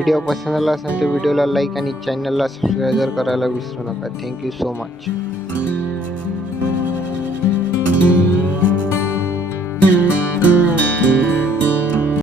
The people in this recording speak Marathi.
व्हिडिओ पसंत आला असेल तर व्हिडिओला लाईक आणि चॅनलला सबस्क्राईब करायला विसरू नका. Thank you so much.